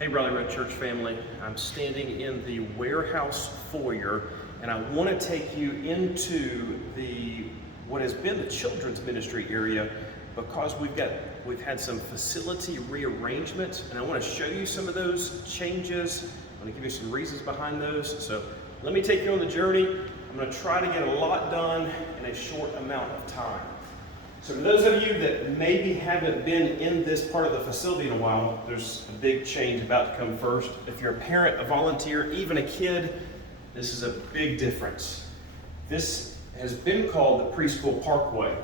Hey Raleigh Red Church family, I'm standing in the warehouse foyer and I want to take you into what has been the children's ministry area because we've had some facility rearrangements and I want to show you some of those changes. I'm going to give you some reasons behind those. So let me take you on the journey. I'm going to try to get a lot done in a short amount of time. So for those of you that maybe haven't been in this part of the facility in a while, there's a big change about to come first. If you're a parent, a volunteer, even a kid, this is a big difference. This has been called the Preschool Parkway.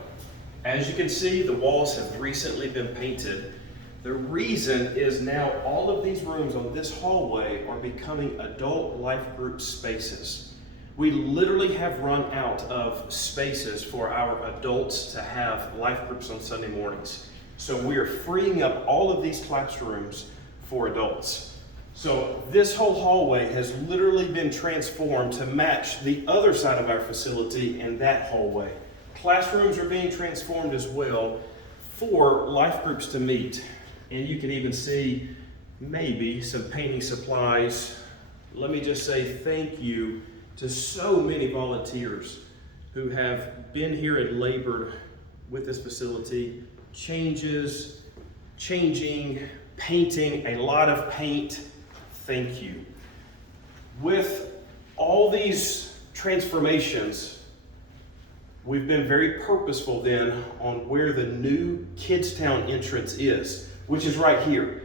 As you can see, the walls have recently been painted. The reason is now all of these rooms on this hallway are becoming adult life group spaces. We literally have run out of spaces for our adults to have life groups on Sunday mornings. So we are freeing up all of these classrooms for adults. So this whole hallway has literally been transformed to match the other side of our facility and that hallway. Classrooms are being transformed as well for life groups to meet. And you can even see maybe some painting supplies. Let me just say thank you to so many volunteers who have been here and labored with this facility. Changing, painting, a lot of paint. Thank you. With all these transformations, we've been very purposeful then on where the new Kidstown entrance is, which is right here,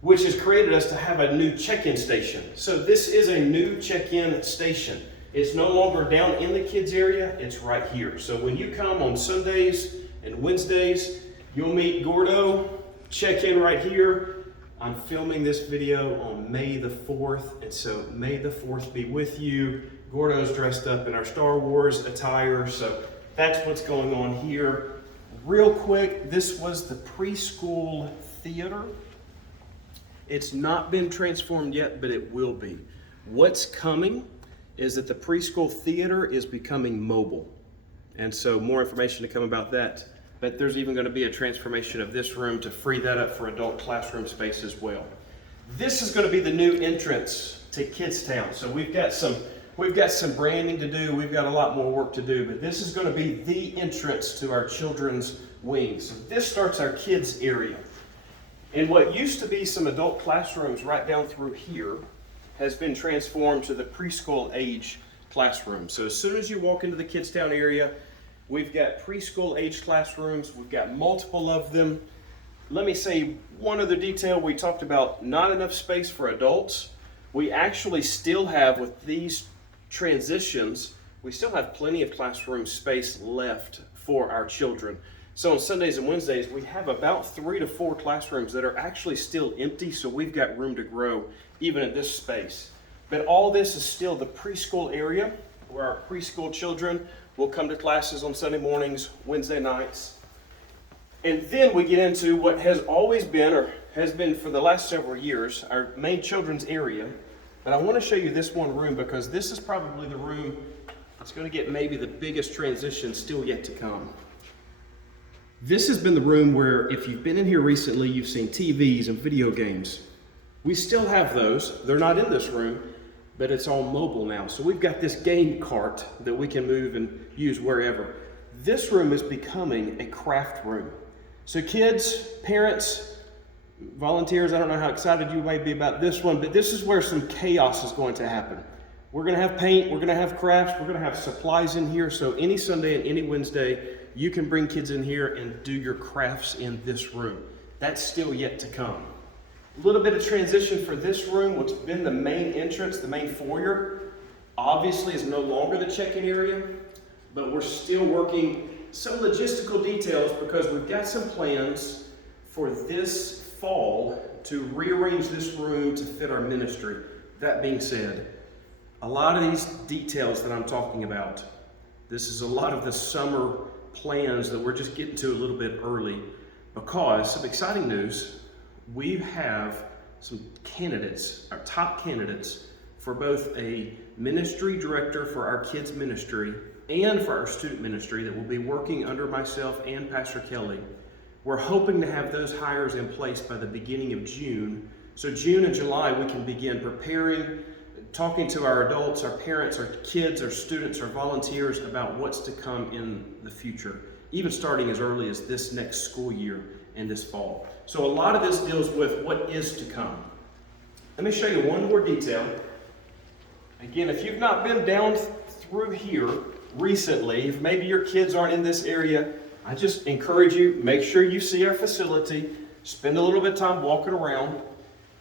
which has created us to have a new check-in station. So this is a new check-in station. It's no longer down in the kids area, it's right here. So when you come on Sundays and Wednesdays, you'll meet Gordo, check in right here. I'm filming this video on May the 4th, and so May the 4th be with you. Gordo's dressed up in our Star Wars attire, so that's what's going on here. Real quick, this was the preschool theater. It's not been transformed yet, but it will be. What's coming is that the preschool theater is becoming mobile. And so more information to come about that. But there's even going to be a transformation of this room to free that up for adult classroom space as well. This is going to be the new entrance to Kidstown. So we've got some branding to do. We've got a lot more work to do, but this is going to be the entrance to our children's wings. So this starts our kids area. And what used to be some adult classrooms right down through here has been transformed to the preschool age classroom. So as soon as you walk into the Kidstown area, we've got preschool age classrooms. We've got multiple of them. Let me say one other detail. We talked about not enough space for adults. We actually still have, with these transitions, we still have plenty of classroom space left for our children. So on Sundays and Wednesdays, we have about 3 to 4 classrooms that are actually still empty, so we've got room to grow even in this space. But all this is still the preschool area where our preschool children will come to classes on Sunday mornings, Wednesday nights. And then we get into what has always been, or has been for the last several years, our main children's area. But I want to show you this one room because this is probably the room that's going to get maybe the biggest transition still yet to come. This has been the room where, if you've been in here recently, you've seen TVs and video games. We still have those. They're not in this room, but it's all mobile now. So we've got this game cart that we can move and use wherever. This room is becoming a craft room. So kids, parents, volunteers, I don't know how excited you may be about this one, but this is where some chaos is going to happen. We're going to have paint, we're going to have crafts, we're going to have supplies in here. So any Sunday and any Wednesday, you can bring kids in here and do your crafts in this room. That's still yet to come. A little bit of transition for this room, what's been the main entrance, the main foyer, obviously is no longer the check-in area, but we're still working some logistical details because we've got some plans for this fall to rearrange this room to fit our ministry. That being said, a lot of these details that I'm talking about, this is a lot of the summer plans that we're just getting to a little bit early because some exciting news. We have some candidates, our top candidates, for both a ministry director for our kids ministry and for our student ministry that will be working under myself and Pastor Kelly. We're hoping to have those hires in place by the beginning of June So June and July, we can begin preparing, talking to our adults, our parents, our kids, our students, our volunteers about what's to come in the future, even starting as early as this next school year and this fall. So a lot of this deals with what is to come. Let me show you one more detail. Again, if you've not been down through here recently, if maybe your kids aren't in this area, I just encourage you, make sure you see our facility, spend a little bit of time walking around.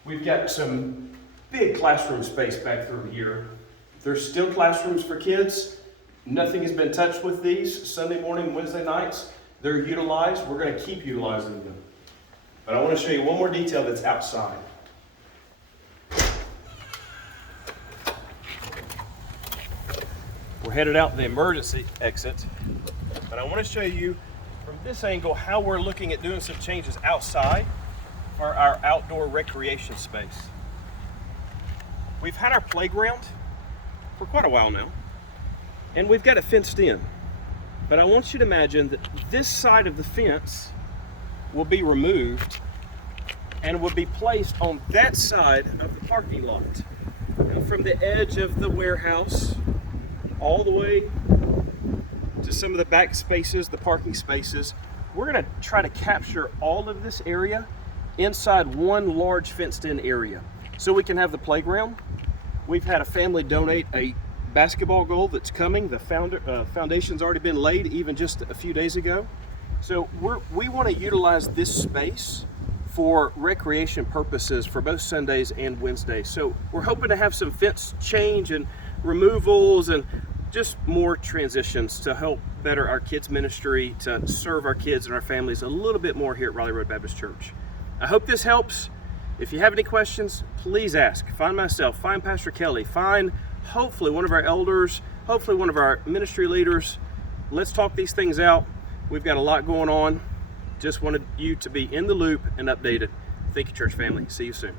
We've got some big classroom space back through here. There's still classrooms for kids. Nothing has been touched with these. Sunday morning, Wednesday nights, they're utilized. We're going to keep utilizing them. But I want to show you one more detail that's outside. We're headed out the emergency exit, but I want to show you from this angle how we're looking at doing some changes outside for our outdoor recreation space. We've had our playground for quite a while now, and we've got it fenced in. But I want you to imagine that this side of the fence will be removed and will be placed on that side of the parking lot. Now, from the edge of the warehouse all the way to some of the back spaces, the parking spaces, we're going to try to capture all of this area inside one large fenced-in area so we can have the playground. We've had a family donate a basketball goal that's coming. The foundation's already been laid even just a few days ago. So we want to utilize this space for recreation purposes for both Sundays and Wednesdays. So we're hoping to have some fence change and removals and just more transitions to help better our kids' ministry, to serve our kids and our families a little bit more here at Riley Road Baptist Church. I hope this helps. If you have any questions, please ask. Find myself, find Pastor Kelly, find hopefully one of our elders, hopefully one of our ministry leaders. Let's talk these things out. We've got a lot going on. Just wanted you to be in the loop and updated. Thank you, church family. See you soon.